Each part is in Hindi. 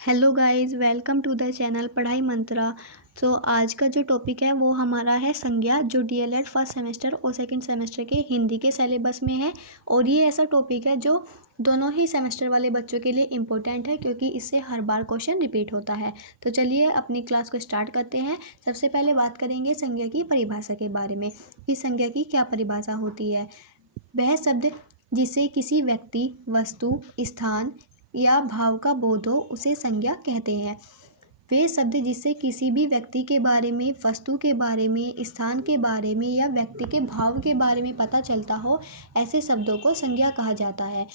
Hello guys, welcome to the channel Padhai Mantra. तो आज का जो टॉपिक है वो हमारा है संज्ञा, जो डीएलएड फर्स्ट सेमेस्टर और सेकंड सेमेस्टर के हिंदी के सिलेबस में है। और ये ऐसा टॉपिक है जो दोनों ही सेमेस्टर वाले बच्चों के लिए इम्पोर्टेंट है, क्योंकि इससे हर बार क्वेश्चन रिपीट होता है। तो चलिए अपनी क्लास को स्टार्ट करते हैं। सबसे पहले बात करेंगे संज्ञा की परिभाषा के बारे में कि संज्ञा की क्या परिभाषा होती है। वह शब्द जिसे किसी व्यक्ति, वस्तु, स्थान या भाव का बोध हो उसे संज्ञा कहते हैं। वे शब्द जिससे किसी भी व्यक्ति के बारे में, वस्तु के बारे में, स्थान के बारे में या व्यक्ति के भाव के बारे में पता चलता हो, ऐसे शब्दों को संज्ञा कहा जाता है।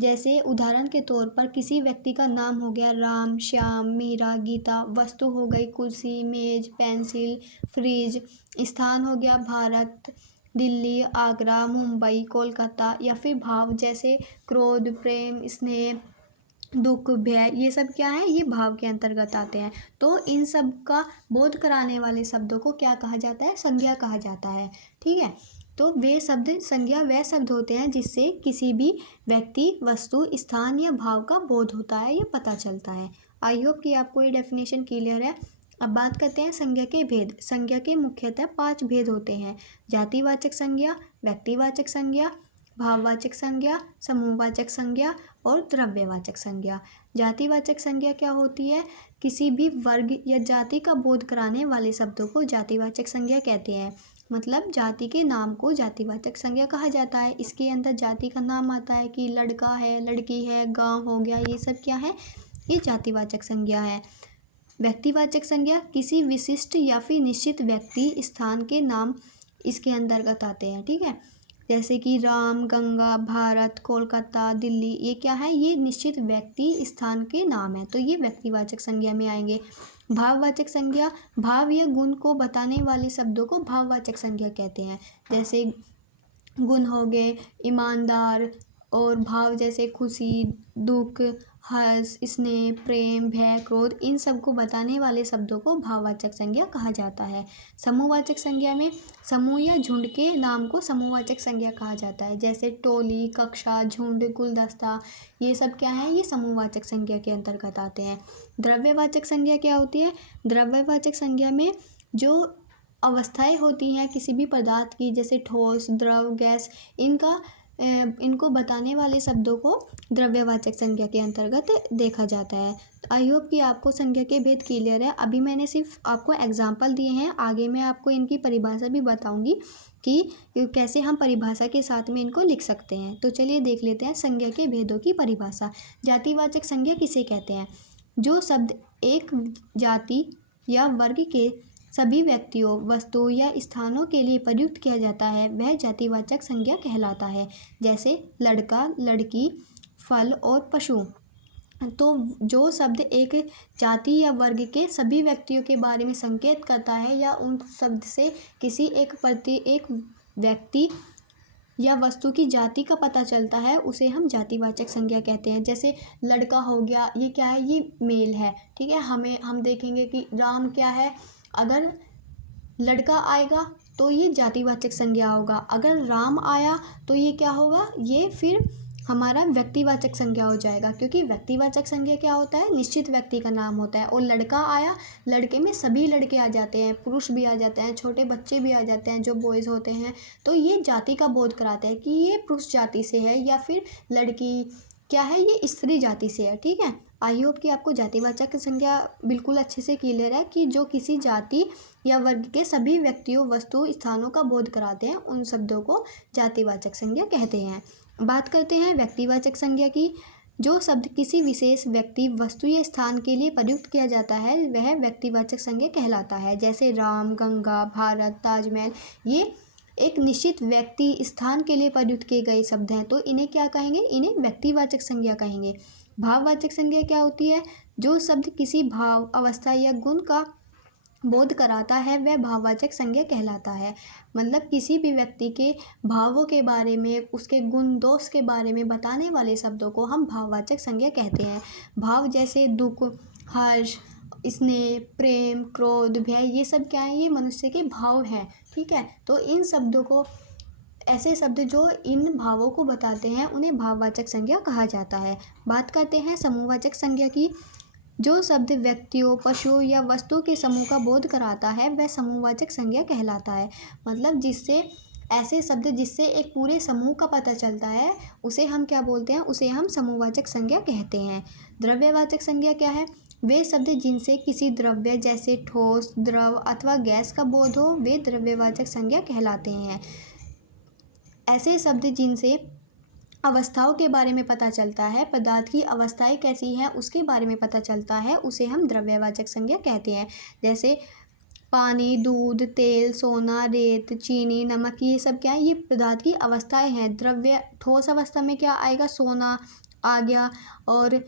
जैसे उदाहरण के तौर पर किसी व्यक्ति का नाम हो गया राम, श्याम, मीरा, गीता। वस्तु हो गई कुर्सी, मेज, पेंसिल, फ्रिज। स्थान हो गया भारत, दिल्ली, आगरा, मुंबई, कोलकाता। या फिर भाव जैसे क्रोध, प्रेम, स्नेह, दुख, भय। ये सब क्या है? ये भाव के अंतर्गत आते हैं। तो इन सब का बोध कराने वाले शब्दों को क्या कहा जाता है? संज्ञा कहा जाता है। ठीक है। तो वे शब्द, संज्ञा वह शब्द होते हैं जिससे किसी भी व्यक्ति, वस्तु, स्थान या भाव का बोध होता है या पता चलता है। आई होप कि आपको ये डेफिनेशन क्लियर है। अब बात करते हैं संज्ञा के भेद। संज्ञा के मुख्यतः 5 भेद होते हैं: जातिवाचक संज्ञा, व्यक्तिवाचक संज्ञा, भाववाचक संज्ञा, समूहवाचक संज्ञा और द्रव्यवाचक संज्ञा। जातिवाचक संज्ञा क्या होती है? किसी भी वर्ग या जाति का बोध कराने वाले शब्दों को जातिवाचक संज्ञा कहते हैं। मतलब जाति के नाम को जातिवाचक संज्ञा कहा जाता है। इसके अंदर जाति का नाम आता है कि लड़का है, लड़की है, गांव हो गया, ये सब क्या है? ये जातिवाचक संज्ञा है। व्यक्तिवाचक संज्ञा किसी विशिष्ट या फिर निश्चित व्यक्ति, स्थान के नाम इसके अंतर्गत आते हैं। ठीक है। जैसे कि राम, गंगा, भारत, कोलकाता, दिल्ली। ये क्या है? ये निश्चित व्यक्ति, स्थान के नाम है, तो ये व्यक्तिवाचक संज्ञा में आएंगे। भाववाचक संज्ञा, भाव या गुण को बताने वाले शब्दों को भाववाचक संज्ञा कहते हैं। जैसे गुण हो गए ईमानदार, और भाव जैसे खुशी, दुख, हर्ष, स्नेह, प्रेम, भय, क्रोध। इन सब को बताने वाले शब्दों को भाववाचक संज्ञा कहा जाता है। समूहवाचक संज्ञा में समूह या झुंड के नाम को समूहवाचक संज्ञा कहा जाता है। जैसे टोली, कक्षा, झुंड, गुलदस्ता। ये सब क्या है? ये समूहवाचक संज्ञा के अंतर्गत आते हैं। द्रव्यवाचक संज्ञा क्या होती है? द्रव्यवाचक संज्ञा में जो अवस्थाएं होती हैं किसी भी पदार्थ की, जैसे ठोस, द्रव, गैस, इनको बताने वाले शब्दों को द्रव्यवाचक संज्ञा के अंतर्गत देखा जाता है। आई होप कि आपको संज्ञा के भेद क्लियर है। अभी मैंने सिर्फ आपको एग्जाम्पल दिए हैं, आगे मैं आपको इनकी परिभाषा भी बताऊंगी कि कैसे हम परिभाषा के साथ में इनको लिख सकते हैं। तो चलिए देख लेते हैं संज्ञा के भेदों की परिभाषा। जातिवाचक संज्ञा किसे कहते हैं? जो शब्द एक जाति या वर्ग के सभी व्यक्तियों, वस्तुओं या स्थानों के लिए प्रयुक्त किया जाता है, वह जातिवाचक संज्ञा कहलाता है। जैसे लड़का, लड़की, फल और पशु। तो जो शब्द एक जाति या वर्ग के सभी व्यक्तियों के बारे में संकेत करता है या उन शब्द से किसी एक व्यक्ति या वस्तु की जाति का पता चलता है, उसे हम जातिवाचक संज्ञा कहते हैं। जैसे लड़का हो गया, ये क्या है? ये मेल है। ठीक है। हम देखेंगे कि राम क्या है? अगर लड़का आएगा तो ये जातिवाचक संज्ञा होगा। अगर राम आया तो ये क्या होगा? ये फिर हमारा व्यक्तिवाचक संज्ञा हो जाएगा, क्योंकि व्यक्तिवाचक संज्ञा क्या होता है? निश्चित व्यक्ति का नाम होता है। और लड़का आया, लड़के में सभी लड़के आ जाते हैं, पुरुष भी आ जाते हैं, छोटे बच्चे भी आ जाते हैं जो बॉयज़ होते हैं। तो ये जाति का बोध कराते हैं कि ये पुरुष जाति से है, या फिर लड़की क्या है? ये स्त्री जाति से है। ठीक है। आई होप कि आपको जातिवाचक संज्ञा बिल्कुल अच्छे से क्लियर है कि जो किसी जाति या वर्ग के सभी व्यक्तियों, वस्तु, स्थानों का बोध कराते हैं, उन शब्दों को जातिवाचक संज्ञा कहते हैं। बात करते हैं व्यक्तिवाचक संज्ञा की। जो शब्द किसी विशेष व्यक्ति, वस्तु या स्थान के लिए प्रयुक्त किया जाता है, वह व्यक्तिवाचक संज्ञा कहलाता है। जैसे राम, गंगा, भारत, ताजमहल। ये एक निश्चित व्यक्ति, स्थान के लिए प्रयुक्त किए गए शब्द हैं, तो इन्हें क्या कहेंगे? इन्हें व्यक्तिवाचक संज्ञा कहेंगे। भाववाचक संज्ञा क्या होती है? जो शब्द किसी भाव, अवस्था या गुण का बोध कराता है, वह भाववाचक संज्ञा कहलाता है। मतलब किसी भी व्यक्ति के भावों के बारे में, उसके गुण दोष के बारे में बताने वाले शब्दों को हम भाववाचक संज्ञा कहते हैं। भाव जैसे दुख, हर्ष, स्नेह, प्रेम, क्रोध, भय। ये सब क्या है? ये मनुष्य के भाव हैं। ठीक है। तो इन शब्दों को, ऐसे शब्द जो इन भावों को बताते हैं, उन्हें भाववाचक संज्ञा कहा जाता है। बात करते हैं समूहवाचक संज्ञा की। जो शब्द व्यक्तियों, पशुओं या वस्तुओं के समूह का बोध कराता है वह समूहवाचक संज्ञा कहलाता है। मतलब जिससे ऐसे शब्द जिससे एक पूरे समूह का पता चलता है उसे हम क्या बोलते हैं, उसे हम समूहवाचक संज्ञा कहते हैं। द्रव्यवाचक संज्ञा क्या है? वे शब्द जिनसे किसी द्रव्य जैसे ठोस, द्रव अथवा गैस का बोध हो वे द्रव्यवाचक संज्ञा कहलाते हैं। ऐसे शब्द जिनसे अवस्थाओं के बारे में पता चलता है, पदार्थ की अवस्थाएं कैसी हैं उसके बारे में पता चलता है, उसे हम द्रव्यवाचक संज्ञा कहते हैं। जैसे पानी, दूध, तेल, सोना, रेत, चीनी, नमक, ये सब क्या है, ये पदार्थ की अवस्थाएं हैं। द्रव्य ठोस अवस्था में क्या आएगा, सोना आ गया, और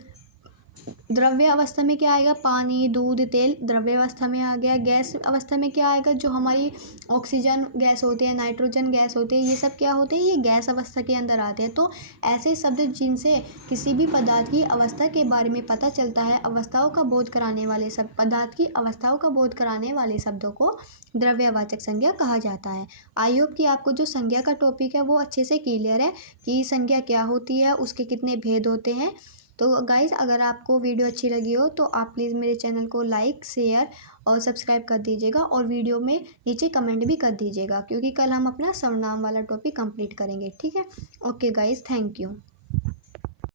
द्रव्य अवस्था में क्या आएगा, पानी, दूध, तेल द्रव्य अवस्था में आ गया। गैस अवस्था में क्या आएगा, जो हमारी ऑक्सीजन गैस होती है, नाइट्रोजन गैस होती है, ये सब क्या होते हैं, ये गैस अवस्था के अंदर आते हैं। तो ऐसे शब्द जिनसे किसी भी पदार्थ की अवस्था के बारे में पता चलता है, अवस्थाओं का बोध कराने वाले सब पदार्थ की अवस्थाओं का बोध कराने वाले शब्दों को द्रव्यवाचक संज्ञा कहा जाता है। आई होप कि आपको जो संज्ञा का टॉपिक है वो अच्छे से क्लियर है कि संज्ञा क्या होती है, उसके कितने भेद होते हैं। तो गाइज़, अगर आपको वीडियो अच्छी लगी हो तो आप प्लीज़ मेरे चैनल को लाइक, शेयर और सब्सक्राइब कर दीजिएगा, और वीडियो में नीचे कमेंट भी कर दीजिएगा, क्योंकि कल हम अपना सर्वनाम वाला टॉपिक कंप्लीट करेंगे। ठीक है, ओके गाइज़, थैंक यू।